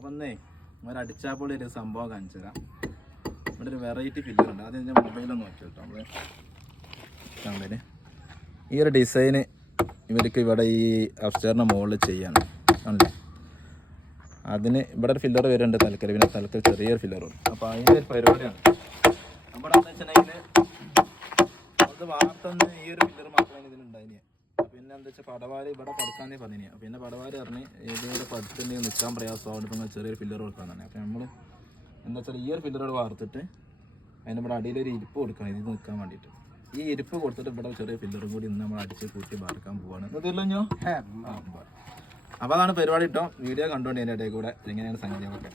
അപ്പം എന്നേ ഒരടിച്ചാപ്പൊളി ഒരു സംഭവം കാണിച്ചു തരാം. ഇവിടെ ഒരു വെറൈറ്റി ഫില്ലറുണ്ട്. ആദ്യം ഞാൻ മൊബൈലൊന്ന് നോക്കി കേട്ടോ. നമ്മൾ കാണല് ഈ ഒരു ഡിസൈന് ഇവർക്ക് ഇവിടെ ഈ അപ്സ്റ്റേറിൻ്റെ മുകളിൽ ചെയ്യാണ് ആണല്ലേ. അതിന് ഇവിടെ ഒരു ഫില്ലർ വരുന്നുണ്ട് തലക്കൽ, പിന്നെ തലക്കൽ ചെറിയൊരു ഫില്ലറും. അപ്പോൾ അതിൻ്റെ ഒരു പരിപാടിയാണ് നമ്മുടെ എന്ന് വെച്ചിട്ടുണ്ടെങ്കിൽ അത് വാർത്തൊന്ന് ഈ ഒരു ഫില്ലർ മാത്രമാണ് ഇതിലുണ്ടായിന്. പിന്നെ എന്താ വെച്ചാൽ പടവാര് ഇവിടെ പടുക്കാന്നേ പറഞ്ഞിന്. പിന്നെ പടവാര് പറഞ്ഞ് ഇതിവിടെ പടുത്തുണ്ടെങ്കിൽ നിൽക്കാൻ പ്രയാസമാവുണ്ട്, ഇപ്പം ചെറിയൊരു ഫില്ലർ കൊടുക്കാൻ തന്നെ. അപ്പോൾ നമ്മൾ എന്താ വെച്ചാൽ ഈ ഒരു ഫില്ലറോട് വാർത്തിട്ട് അതിൻ്റെ ഇവിടെ അടിയിലൊരു ഇരിപ്പ് കൊടുക്കണം ഇത് നിൽക്കാൻ വേണ്ടിയിട്ട്. ഈ ഇരിപ്പ് കൊടുത്തിട്ട് ഇവിടെ ചെറിയ ഫില്ലറും കൂടി ഇന്ന് നമ്മൾ അടിച്ച് കൂട്ടി വാർക്കാൻ പോവാണ്. എന്നിട്ടില്ലോ അപ്പോൾ അതാണ് പരിപാടി കേട്ടോ. വീഡിയോ കണ്ടുകൊണ്ട് എൻ്റെ ഇടയിൽ കൂടെ എങ്ങനെയാണ് സംഗതികളൊക്കെ.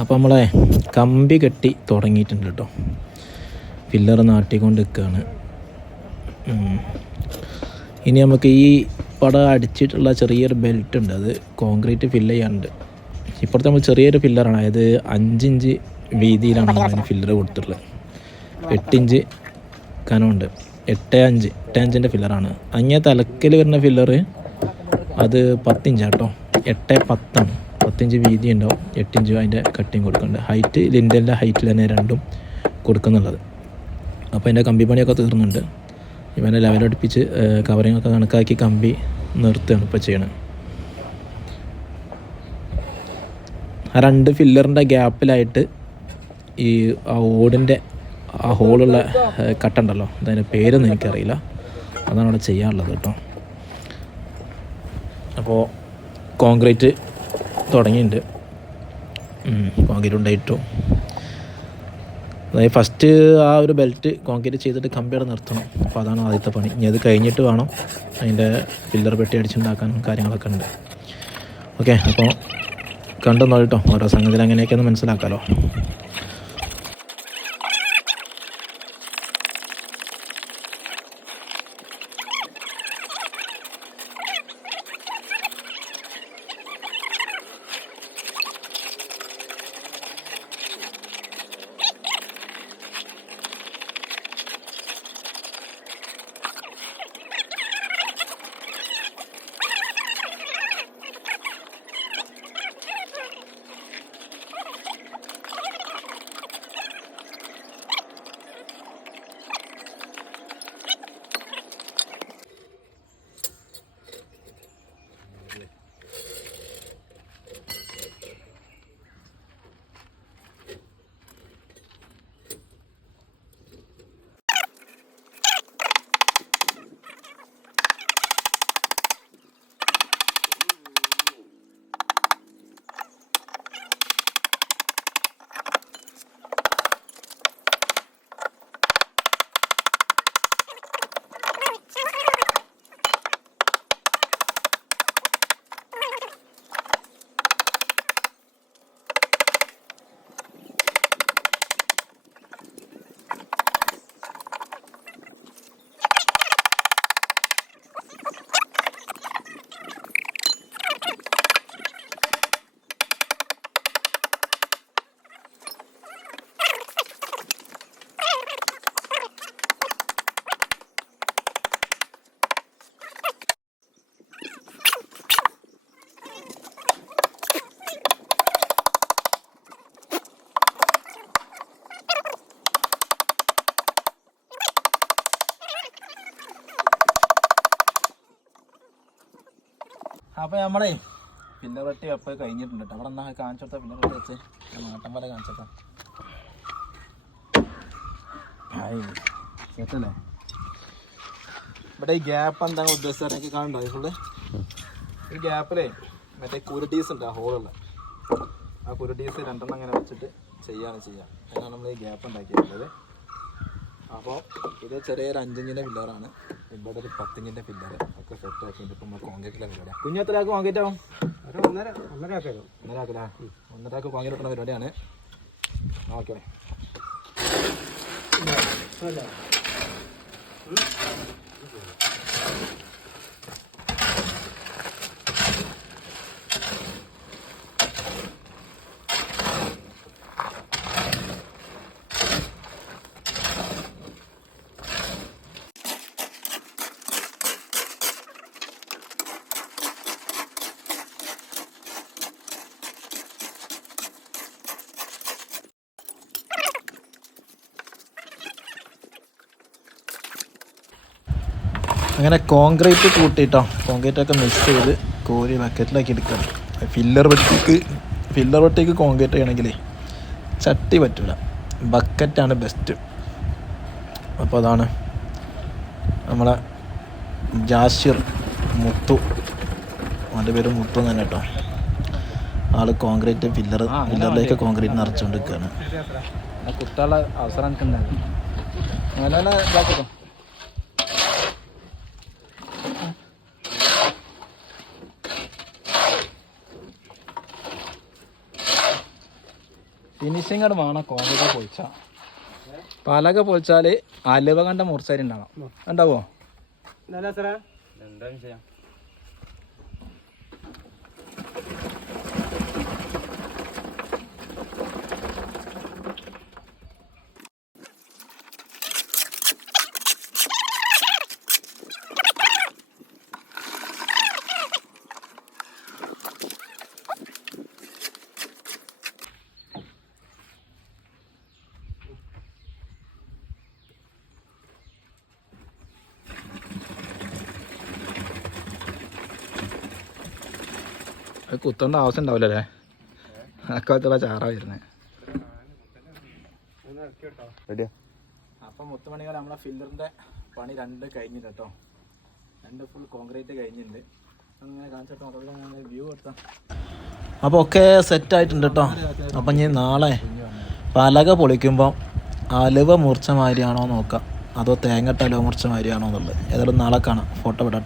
അപ്പോൾ നമ്മളെ കമ്പി കെട്ടി തുടങ്ങിയിട്ടുണ്ട് കേട്ടോ. ഫില്ലർ നാട്ടിക്കൊണ്ട് നിൽക്കുകയാണ്. ഇനി നമുക്ക് ഈ പട അടിച്ചിട്ടുള്ള ചെറിയൊരു ബെൽറ്റ് ഉണ്ട്, അത് കോൺക്രീറ്റ് ഫില്ല് ചെയ്യാനുണ്ട്. ഇപ്പോഴത്തെ നമ്മൾ ചെറിയൊരു ഫില്ലറാണ്, അതായത് 5 ഇഞ്ച് വീതിയിലാണ് അതിന് ഫില്ലർ കൊടുത്തിട്ടുള്ളത്. 8 ഇഞ്ച് കനമുണ്ട്. 8 ഇഞ്ചിൻ്റെ ഫില്ലറാണ്. അങ്ങേ തലക്കൽ വരുന്ന ഫില്ലർ അത് 10 ഇഞ്ചാട്ടോ. 8-10 10 ഇഞ്ച് വീതി ഉണ്ടാവും, 8 ഇഞ്ച് അതിൻ്റെ കട്ടിങ് കൊടുക്കുന്നുണ്ട്. ഹൈറ്റ് ലിൻഡലിൻ്റെ ഹൈറ്റിൽ തന്നെ രണ്ടും കൊടുക്കുന്നുള്ളത്. അപ്പോൾ അതിൻ്റെ കമ്പി പണിയൊക്കെ തീർന്നുണ്ട്. ഇവനെ ലെവലടുപ്പിച്ച് കവറിങ്ങൊക്കെ കണക്കാക്കി കമ്പി നിർത്തുകയാണ് ഇപ്പോൾ ചെയ്യണത്. ആ 2 ഫില്ലറിൻ്റെ ഗ്യാപ്പിലായിട്ട് ഈ ആ ഓടിൻ്റെ ആ ഹോളുള്ള കട്ടുണ്ടല്ലോ, അതിൻ്റെ പേരൊന്നും എനിക്കറിയില്ല, അതാണ് അവിടെ ചെയ്യാനുള്ളത് കേട്ടോ. അപ്പോൾ കോൺക്രീറ്റ് തുടങ്ങിയിട്ടുണ്ട്. കോൺക്രീറ്റ് ഉണ്ടായിട്ടു. അതായത് ഫസ്റ്റ് ആ ഒരു ബെൽറ്റ് കോൺക്രീറ്റ് ചെയ്തിട്ട് കമ്പിയുടെ നിർത്തണം. അപ്പോൾ അതാണ് ആദ്യത്തെ പണി. ഇനി അത് കഴിഞ്ഞിട്ട് വേണം അതിൻ്റെ ഫില്ലർ പെട്ടി അടിച്ചുണ്ടാക്കാനും കാര്യങ്ങളൊക്കെ ഉണ്ട്. ഓക്കെ, അപ്പോൾ കണ്ടെന്നോ കേട്ടോ, ഓരോ സംഗതിയിൽ അങ്ങനെയൊക്കെയൊന്ന് മനസ്സിലാക്കാമല്ലോ. അപ്പോൾ നമ്മളെ പില്ലർ വെട്ടി വെപ്പ് കഴിഞ്ഞിട്ടുണ്ട് കേട്ടോ. അവിടെ എന്നാ കാണിച്ചോട്ടാ പില്ലർ വെട്ടി വെച്ച് നാട്ടം പോലെ കാണിച്ചോട്ടാ. സെറ്റല്ലേ? ഇവിടെ ഈ ഗ്യാപ്പ് എന്താണ് ഉദ്ദേശിച്ചത് എനിക്ക് കാണണ്ടോ ഫുള്ള്? ഈ ഗ്യാപ്പിലേ മറ്റേ കുരുടീസ് ഉണ്ട്, ആ ഹോളുള്ള ആ കുരുടീസ് 2 അങ്ങനെ വെച്ചിട്ട് ചെയ്യാണ് ചെയ്യാം. അതിനാണ് നമ്മൾ ഈ ഗ്യാപ്പ് ഉണ്ടാക്കിയിട്ടുള്ളത്. അപ്പോൾ ഇത് ചെറിയൊരു 5 ഇഞ്ചിൻ്റെ പില്ലറാണ്. ഇവിടെ ഒരു 10 ഇഞ്ചിൻ്റെ പില്ലർ ഒക്കെ സെറ്റ് ആക്കിയിട്ട് ഇപ്പം നമ്മൾ കോൺക്രീറ്റിലെ പരിപാടിയാണ്. കുഞ്ഞു എത്ര ആൾക്ക് കോൺക്രീറ്റ് ആവും? 1.5 ആൾക്ക് കോൺക്രീറ്റ് കിട്ടുന്ന പരിപാടിയാണ്. ഓക്കെ. അങ്ങനെ കോൺക്രീറ്റ് കൂട്ടിയിട്ടോ, കോൺക്രീറ്റൊക്കെ മിക്സ് ചെയ്ത് കോരി ബക്കറ്റിലാക്കി എടുക്കണം. ഫില്ലർ വെട്ടിക്ക് കോൺക്രീറ്റ് ചെയ്യണമെങ്കിലേ ചട്ടി പറ്റില്ല, ബക്കറ്റാണ് ബെസ്റ്റ്. അപ്പോൾ അതാണ് നമ്മളെ ജാസിർ മുത്തു, അവൻ്റെ പേര് മുത്തു തന്നെ കേട്ടോ. ആൾ കോൺക്രീറ്റ് ഫില്ലറിലേക്ക് കോൺക്രീറ്റ് നിറച്ചുകൊണ്ട് നിൽക്കുകയാണ്. കുട്ടികളുടെ അവസരം ഫിനിഷിങ് അവിടെ വേണം. കോൺക്രീറ്റ് പൊളിച്ചാൽ പലക പൊളിച്ചാൽ അലുവ കണ്ട മുറിച്ചാരി ഉണ്ടാവാം. ഉണ്ടാവോ? എന്താ വിഷയം? അത് കുത്തേണ്ട ആവശ്യം ഉണ്ടാവില്ലല്ലേ, അക്കാലത്തുള്ള ചാറാ വരുന്നത്. അപ്പം മുത്തുമണികൾ നമ്മളെ ഫില്ലറിൻ്റെ പണി 2 കഴിഞ്ഞിട്ട് കേട്ടോ. 2 ഫുൾ കോൺക്രീറ്റ് കഴിഞ്ഞിട്ടുണ്ട്. അങ്ങനെ കാണിച്ചിട്ടോ വ്യൂ എടുത്താൽ. അപ്പോൾ ഒക്കെ സെറ്റായിട്ടുണ്ട് കേട്ടോ. അപ്പം ഞാൻ നാളെ പലക പൊളിക്കുമ്പോൾ അലുവ മുറിച്ച മാതിരിയാണോ നോക്കാം, അതോ തേങ്ങട്ട അലുവ മുറിച്ച മാതിരിയാണോ എന്നുള്ളത്. ഏതായാലും നാളെ കാണാം. ഫോട്ടോ വിടാം.